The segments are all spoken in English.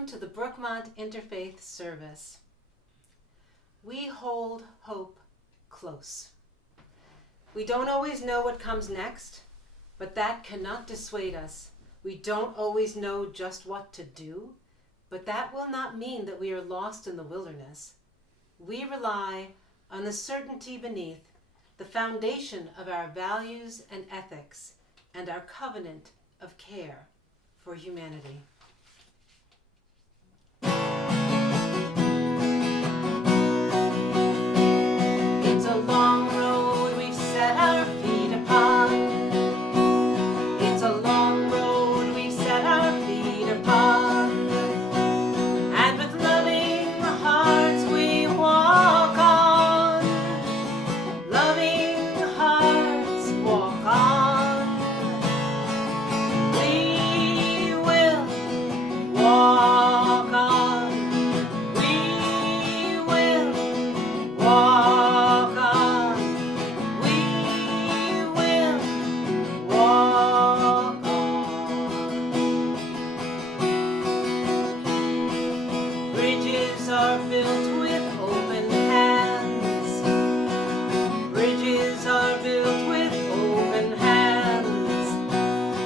Welcome to the Brookmonth Interfaith service. We hold hope close. We don't always know what comes next, but that cannot dissuade us. We don't always know just what to do, but that will not mean that we are lost in the wilderness. We rely on the certainty beneath, the foundation of our values and ethics, and our covenant of care for humanity. It's a long road we've set our feet upon. It's a long road we've set our feet upon. And with loving hearts we walk on. Loving hearts walk on. We will walk on. We will walk on. We will walk on. Bridges are built with open hands. Bridges are built with open hands.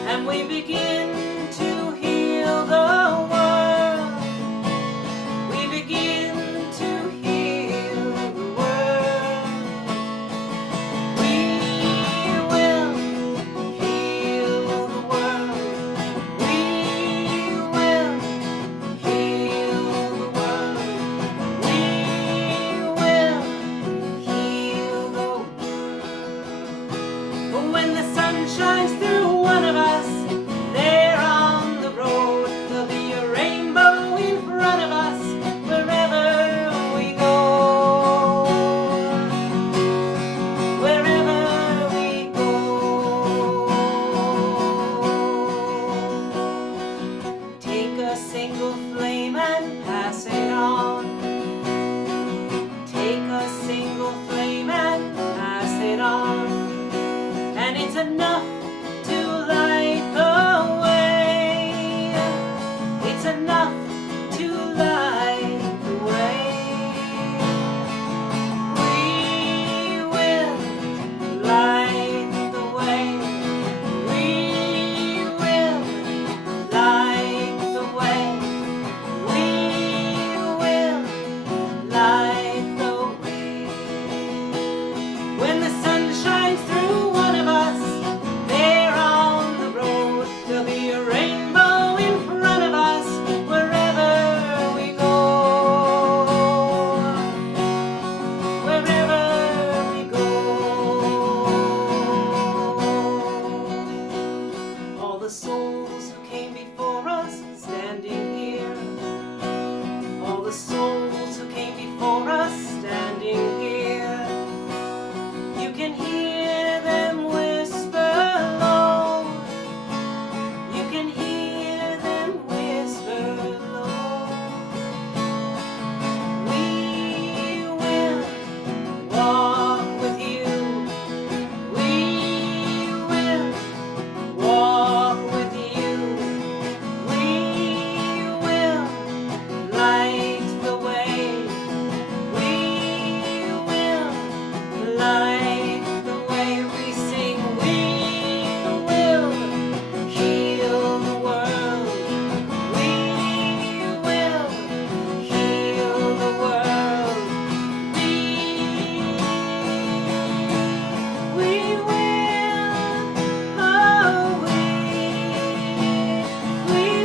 And we begin to heal the world. We begin to heal the world. We will heal the world. We will heal the world. We will heal the world. But when the sun shines through one of us, there on the road, there'll be a rainbow in front of us wherever we go. Wherever we go. Take a single flame and pass it on. Take a single flame and pass it on. And it's enough to light the way. It's enough to light the way. We will light the way. We will light the way. We will light the way. When the sun shines through one of us, there on the road, there'll be a rainbow in front of us wherever we go. Wherever we go. All the souls who came before us standing here. All the souls who came before us standing here. You can hear them whisper low. You can hear them whisper low. We will walk with you. We will walk with you. We will light the way. We will light the way. We sing, we will heal the world. We will heal the world. We will, oh we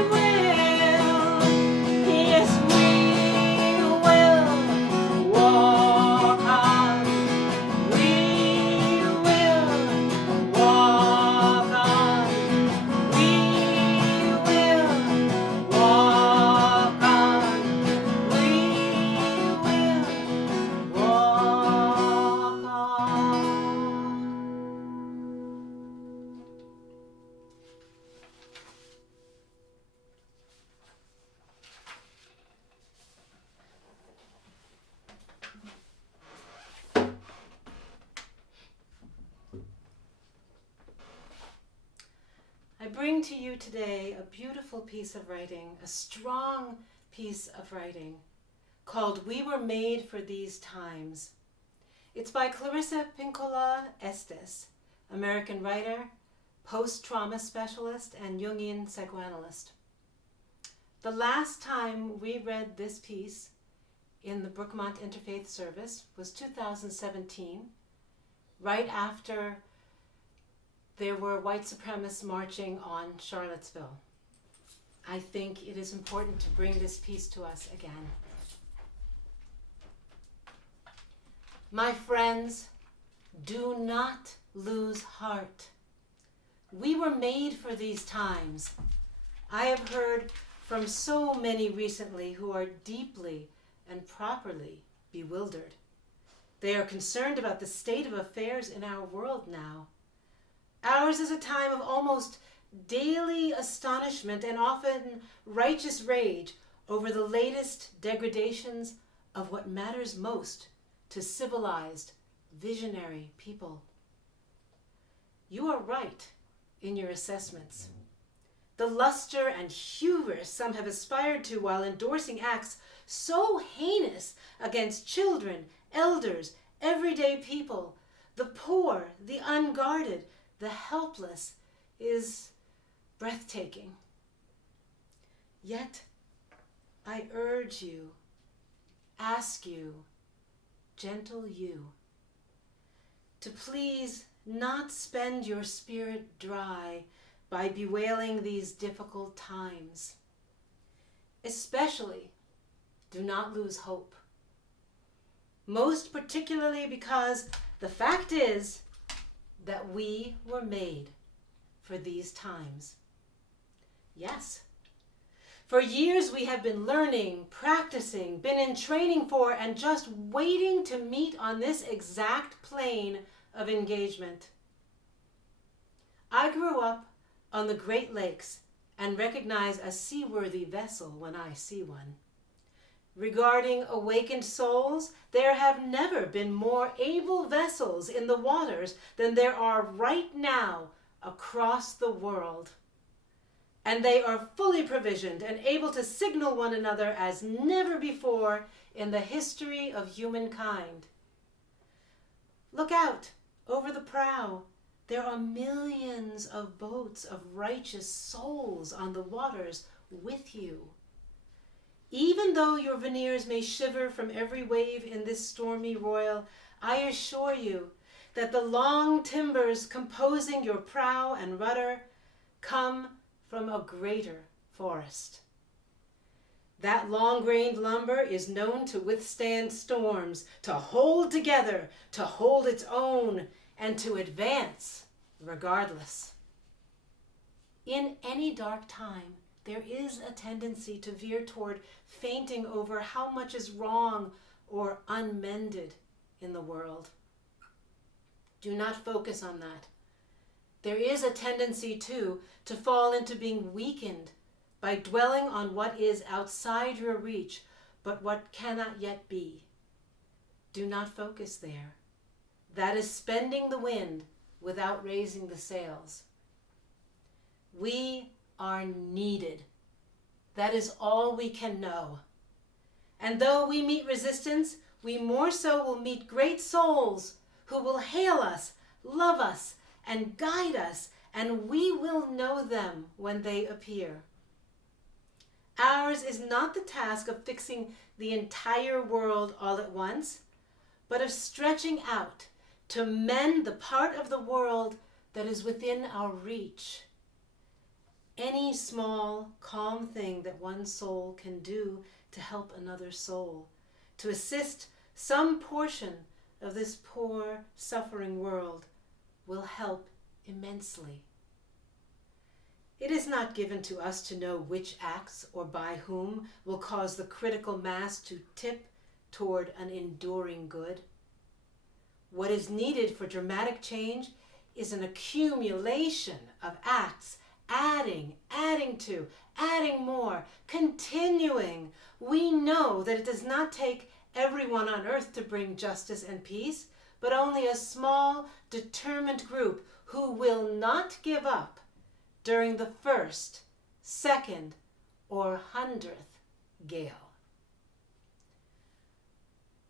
will, yes we will walk on. We will walk on. We will walk on. We will walk on. I bring to you today a beautiful piece of writing, a strong piece of writing called We Were Made for These Times. It's by Theresa Estes, American writer, post-trauma specialist, and Jungian psychoanalyst. The last time we read this piece in the Brookmonth Interfaith service was 2017, right after there were white supremacists marching on Charlottesville. I think it is important to bring this piece to us again. My friends, do not lose heart. We were made for these times. I have heard from so many recently who are deeply and properly bewildered. They are concerned about the state of affairs in our world now. Ours is a time of almost daily astonishment and often righteous rage over the latest degradations of what matters most to civilized, visionary people. You are right in your assessments. The luster and hubris some have aspired to while endorsing acts so heinous against children, elders, everyday people, the poor, the unguarded, the helpless, is breathtaking. Yet, I urge you, ask you, gentle you, to please not spend your spirit dry by bewailing these difficult times. Especially, do not lose hope. Most particularly because the fact is that we were made for these times. Yes. For years we have been learning, practicing, been in training for, and just waiting to meet on this exact plane of engagement. I grew up on the Great Lakes and recognize a seaworthy vessel when I see one. Regarding awakened souls, there have never been more able vessels in the waters than there are right now across the world. And they are fully provisioned and able to signal one another as never before in the history of humankind. Look out over the prow. There are millions of boats of righteous souls on the waters with you. Even though your veneers may shiver from every wave in this stormy royal, I assure you that the long timbers composing your prow and rudder come from a greater forest. That long-grained lumber is known to withstand storms, to hold together, to hold its own, and to advance regardless. In any dark time, there is a tendency to veer toward fainting over how much is wrong or unmended in the world. Do not focus on that. There is a tendency, too, to fall into being weakened by dwelling on what is outside your reach, but what cannot yet be. Do not focus there. That is spending the wind without raising the sails. We are needed. That is all we can know. And though we meet resistance, we more so will meet great souls who will hail us, love us, and guide us, and we will know them when they appear. Ours is not the task of fixing the entire world all at once, but of stretching out to mend the part of the world that is within our reach. Any small, calm thing that one soul can do to help another soul, to assist some portion of this poor, suffering world, will help immensely. It is not given to us to know which acts or by whom will cause the critical mass to tip toward an enduring good. What is needed for dramatic change is an accumulation of acts, adding to, adding more, continuing. We know that it does not take everyone on earth to bring justice and peace, but only a small, determined group who will not give up during the first, second, or 100th gale.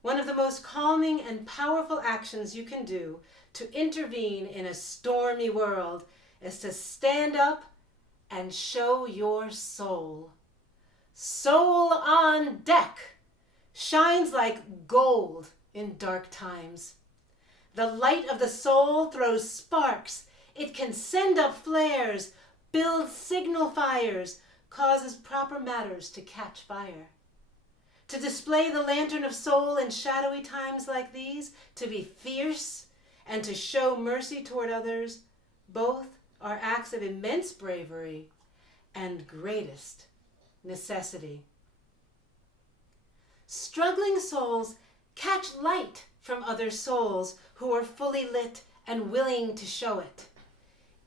One of the most calming and powerful actions you can do to intervene in a stormy world is to stand up and show your soul. Soul on deck shines like gold in dark times. The light of the soul throws sparks. It can send up flares, build signal fires, causes proper matters to catch fire. To display the lantern of soul in shadowy times like these, to be fierce and to show mercy toward others, both are acts of immense bravery and greatest necessity. Struggling souls catch light from other souls who are fully lit and willing to show it.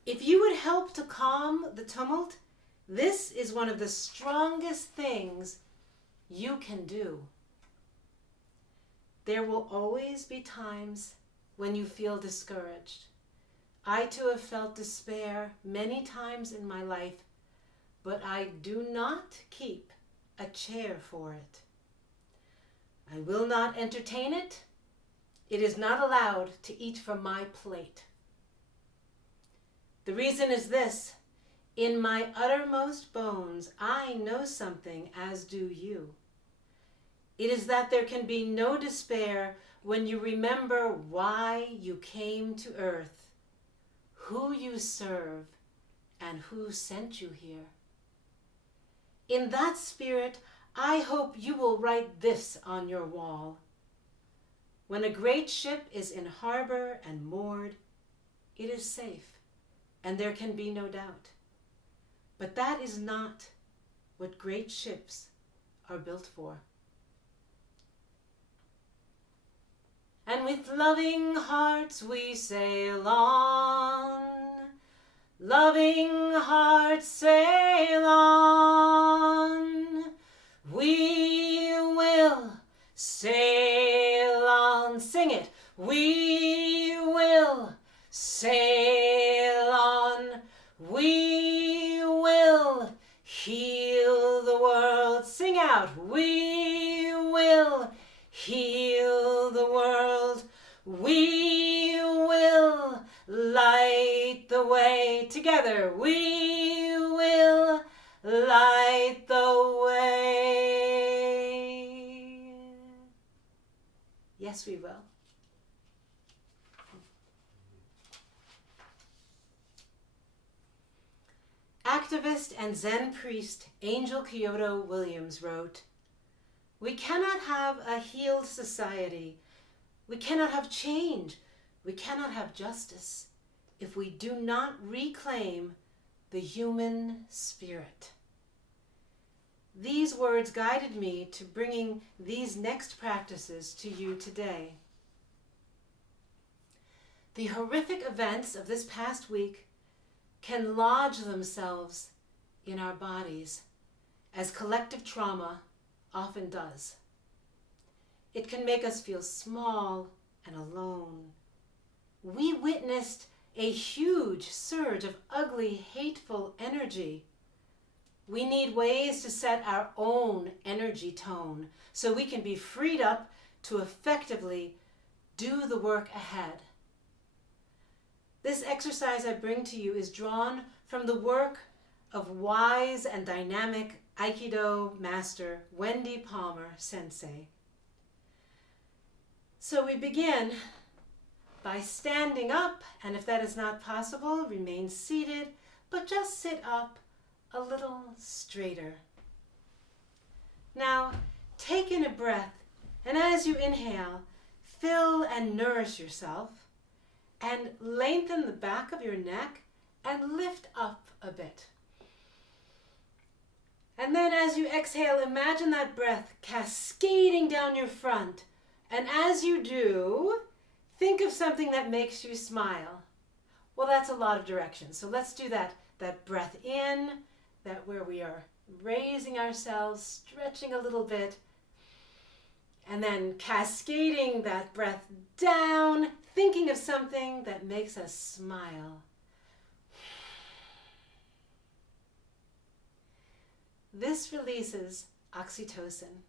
If you would help to calm the tumult, this is one of the strongest things you can do. There will always be times when you feel discouraged. I too have felt despair many times in my life, but I do not keep a chair for it. I will not entertain it. It is not allowed to eat from my plate. The reason is this: in my uttermost bones, I know something, as do you. It is that there can be no despair when you remember why you came to earth, who you serve, and who sent you here. In that spirit, I hope you will write this on your wall. When a great ship is in harbor and moored, it is safe, and there can be no doubt. But that is not what great ships are built for. And with loving hearts we sail on, loving hearts sail on. We will sail on. Sing it. We will sail on. We will heal the world. Sing out. We will heal the world. We will light the way. Together. We will light the way. Yes, we will. Activist and Zen priest Angel Kyoto Williams wrote, "We cannot have a healed society. We cannot have change. We cannot have justice if we do not reclaim the human spirit." These words guided me to bringing these next practices to you today. The horrific events of this past week can lodge themselves in our bodies, as collective trauma often does. It can make us feel small and alone. We witnessed a huge surge of ugly, hateful energy. We need ways to set our own energy tone so we can be freed up to effectively do the work ahead. This exercise I bring to you is drawn from the work of wise and dynamic Aikido master Wendy Palmer Sensei. So we begin by standing up, and if that is not possible, remain seated, but just sit up a little straighter. Now, take in a breath, and as you inhale, fill and nourish yourself, and lengthen the back of your neck and lift up a bit. And then as you exhale, imagine that breath cascading down your front. And as you do, think of something that makes you smile. Well, that's a lot of directions. So let's do that breath in, that where we are raising ourselves, stretching a little bit, and then cascading that breath down, thinking of something that makes us smile. This releases oxytocin.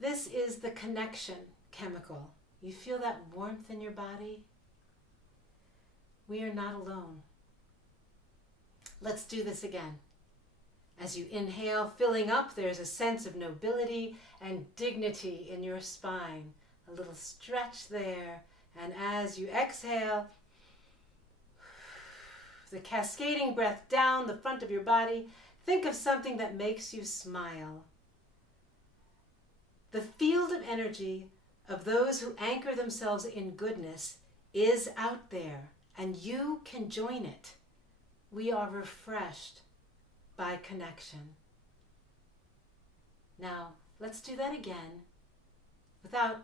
This is the connection chemical. You feel that warmth in your body? We are not alone. Let's do this again. As you inhale, filling up, there's a sense of nobility and dignity in your spine. A little stretch there. And as you exhale, the cascading breath down the front of your body, think of something that makes you smile. The field of energy of those who anchor themselves in goodness is out there, and you can join it. We are refreshed by connection. Now, let's do that again without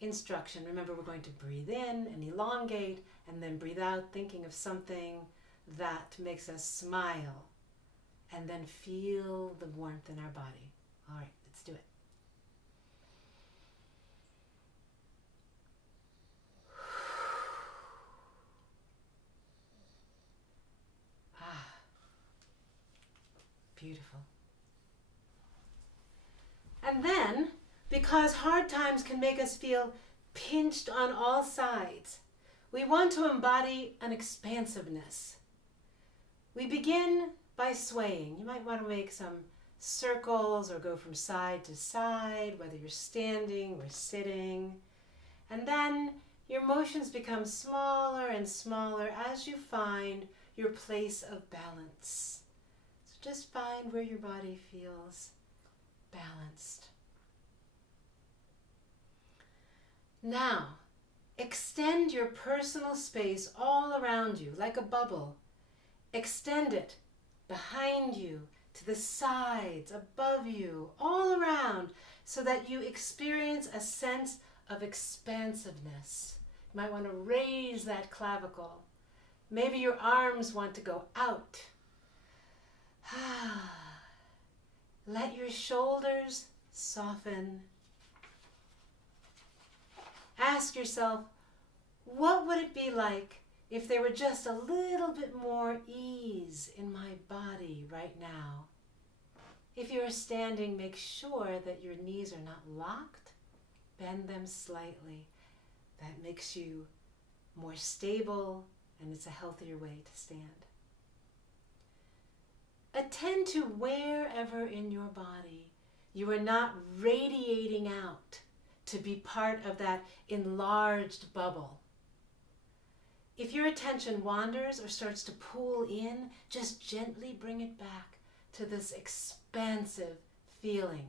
instruction. Remember, we're going to breathe in and elongate, and then breathe out, thinking of something that makes us smile, and then feel the warmth in our body. All right, let's do it. Beautiful. And then, because hard times can make us feel pinched on all sides, we want to embody an expansiveness. We begin by swaying. You might want to make some circles or go from side to side, whether you're standing or sitting. And then your motions become smaller and smaller as you find your place of balance. Just find where your body feels balanced. Now, extend your personal space all around you like a bubble. Extend it behind you, to the sides, above you, all around, so that you experience a sense of expansiveness. You might want to raise that clavicle. Maybe your arms want to go out. Let your shoulders soften. Ask yourself, what would it be like if there were just a little bit more ease in my body right now? If you're standing, make sure that your knees are not locked. Bend them slightly. That makes you more stable, and it's a healthier way to stand. Attend to wherever in your body you are not radiating out to be part of that enlarged bubble. If your attention wanders or starts to pull in, just gently bring it back to this expansive feeling.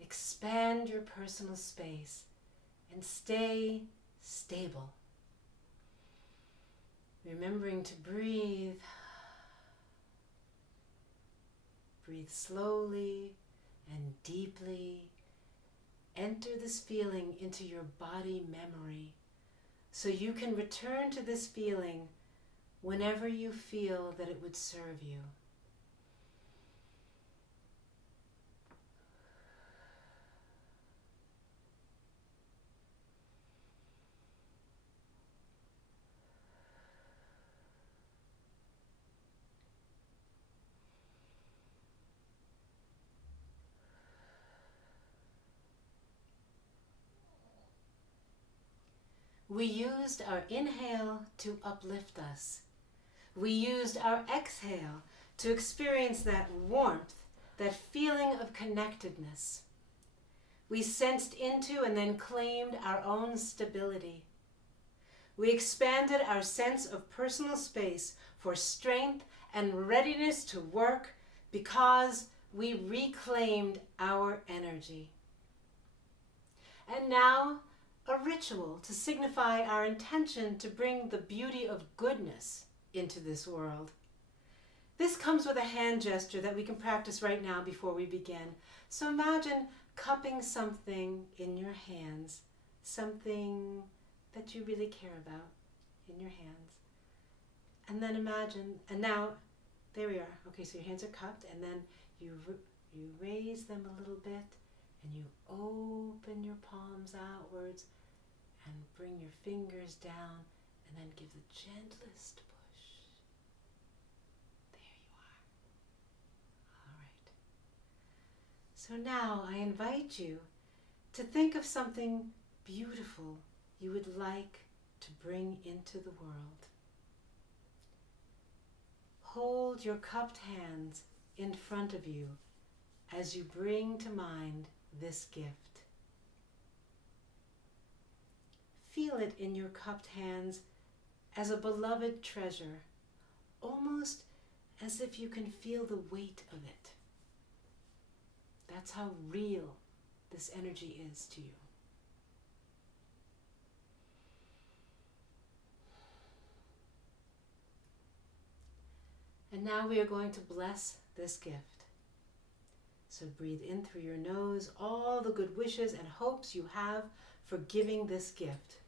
Expand your personal space and stay stable. Remembering to breathe. Breathe slowly and deeply. Enter this feeling into your body memory so you can return to this feeling whenever you feel that it would serve you. We used our inhale to uplift us. We used our exhale to experience that warmth, that feeling of connectedness. We sensed into and then claimed our own stability. We expanded our sense of personal space for strength and readiness to work because we reclaimed our energy. And now, a ritual to signify our intention to bring the beauty of goodness into this world. This comes with a hand gesture that we can practice right now before we begin. So imagine cupping something in your hands, something that you really care about in your hands. And then imagine, and now, there we are. Okay, so your hands are cupped, and then you raise them a little bit, and you open your palms outwards and bring your fingers down and then give the gentlest push. There you are. All right. So now I invite you to think of something beautiful you would like to bring into the world. Hold your cupped hands in front of you as you bring to mind this gift. Feel it in your cupped hands as a beloved treasure, almost as if you can feel the weight of it. That's how real this energy is to you. And now we are going to bless this gift. So breathe in through your nose all the good wishes and hopes you have for giving this gift.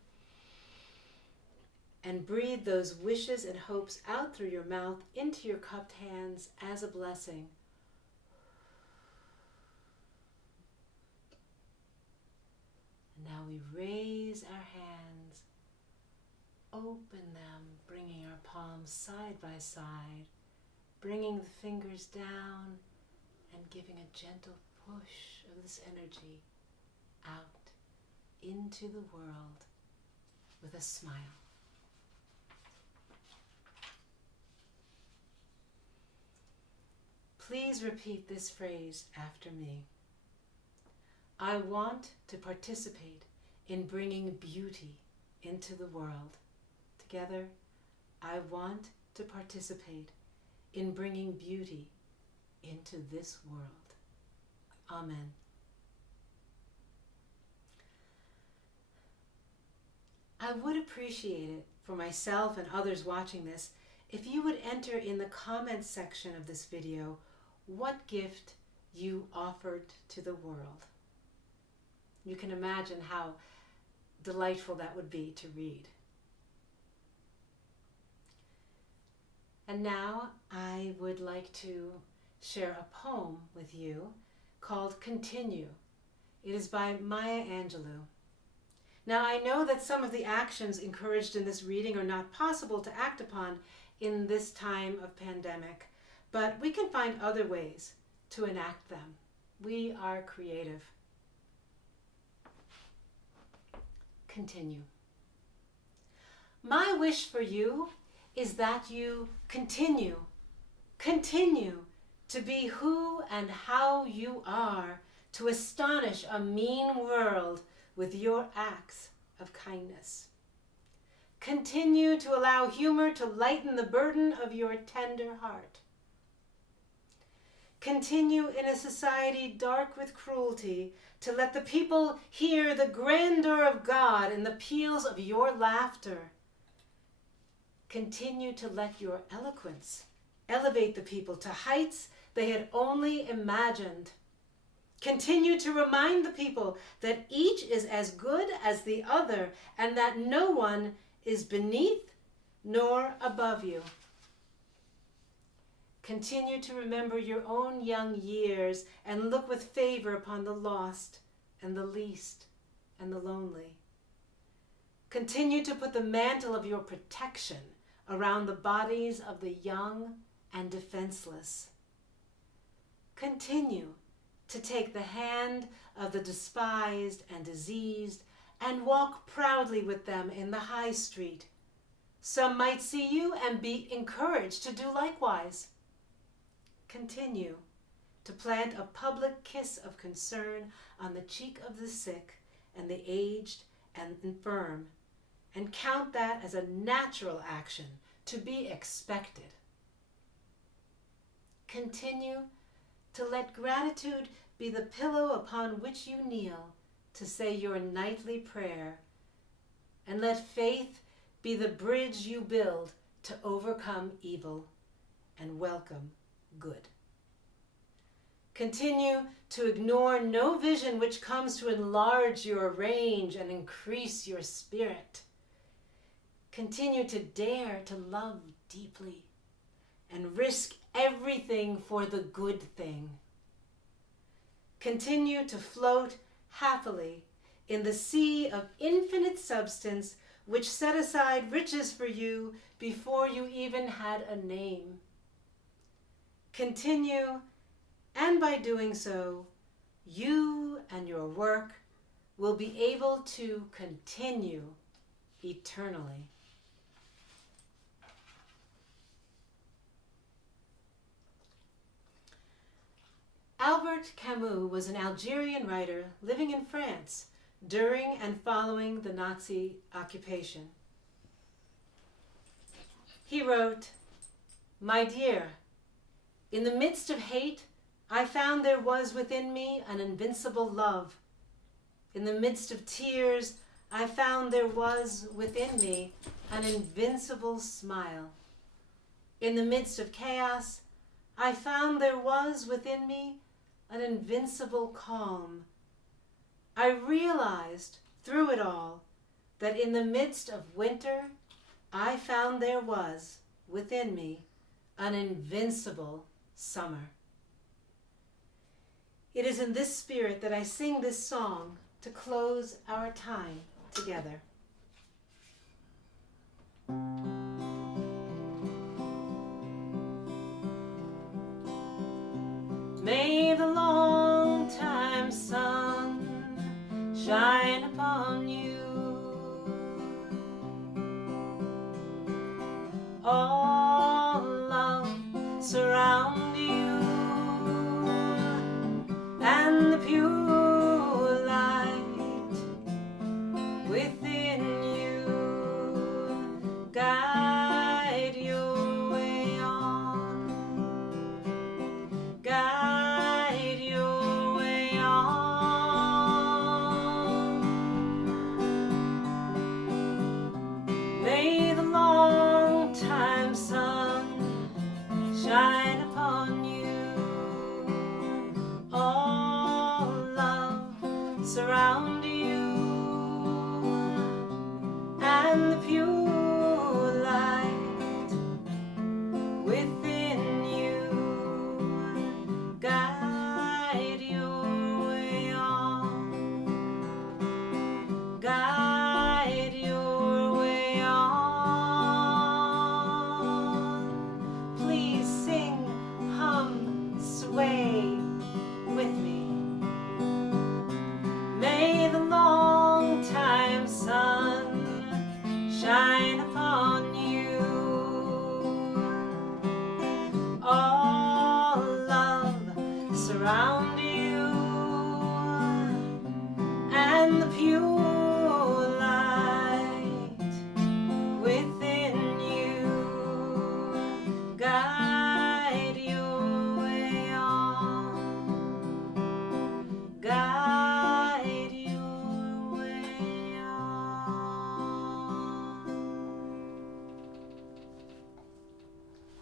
And breathe those wishes and hopes out through your mouth into your cupped hands as a blessing. And now we raise our hands, open them, bringing our palms side by side, bringing the fingers down and giving a gentle push of this energy out into the world with a smile. Please repeat this phrase after me. I want to participate in bringing beauty into the world. Together, I want to participate in bringing beauty into this world. Amen. I would appreciate it for myself and others watching this if you would enter in the comments section of this video what gift you offered to the world. You can imagine how delightful that would be to read. And now I would like to share a poem with you called Continue. It is by Maya Angelou. Now I know that some of the actions encouraged in this reading are not possible to act upon in this time of pandemic, but we can find other ways to enact them. We are creative. Continue. My wish for you is that you continue to be who and how you are, to astonish a mean world with your acts of kindness. Continue to allow humor to lighten the burden of your tender heart. Continue in a society dark with cruelty to let the people hear the grandeur of God in the peals of your laughter. Continue to let your eloquence elevate the people to heights they had only imagined. Continue to remind the people that each is as good as the other and that no one is beneath nor above you. Continue to remember your own young years and look with favor upon the lost and the least and the lonely. Continue to put the mantle of your protection around the bodies of the young and defenseless. Continue to take the hand of the despised and diseased and walk proudly with them in the high street. Some might see you and be encouraged to do likewise. Continue to plant a public kiss of concern on the cheek of the sick and the aged and infirm, and count that as a natural action to be expected. Continue to let gratitude be the pillow upon which you kneel to say your nightly prayer, and let faith be the bridge you build to overcome evil and welcome good. Continue to ignore no vision which comes to enlarge your range and increase your spirit. Continue to dare to love deeply and risk everything for the good thing. Continue to float happily in the sea of infinite substance which set aside riches for you before you even had a name. Continue, and by doing so, you and your work will be able to continue eternally. Albert Camus was an Algerian writer living in France during and following the Nazi occupation. He wrote, "My dear, in the midst of hate, I found there was within me an invincible love. In the midst of tears, I found there was within me an invincible smile. In the midst of chaos, I found there was within me an invincible calm. I realized through it all that in the midst of winter, I found there was within me an invincible summer." It is in this spirit that I sing this song to close our time together. May the longtime sun shine upon you. All love surround you, and the pure light within you guide your way on. Guide your way on. May the longtime sun shine upon you. All love surround you, and the pure light within you guide your way on. Guide your way on. Please sing, hum, sway with me. May the longtime sun shine upon you. All love surround you.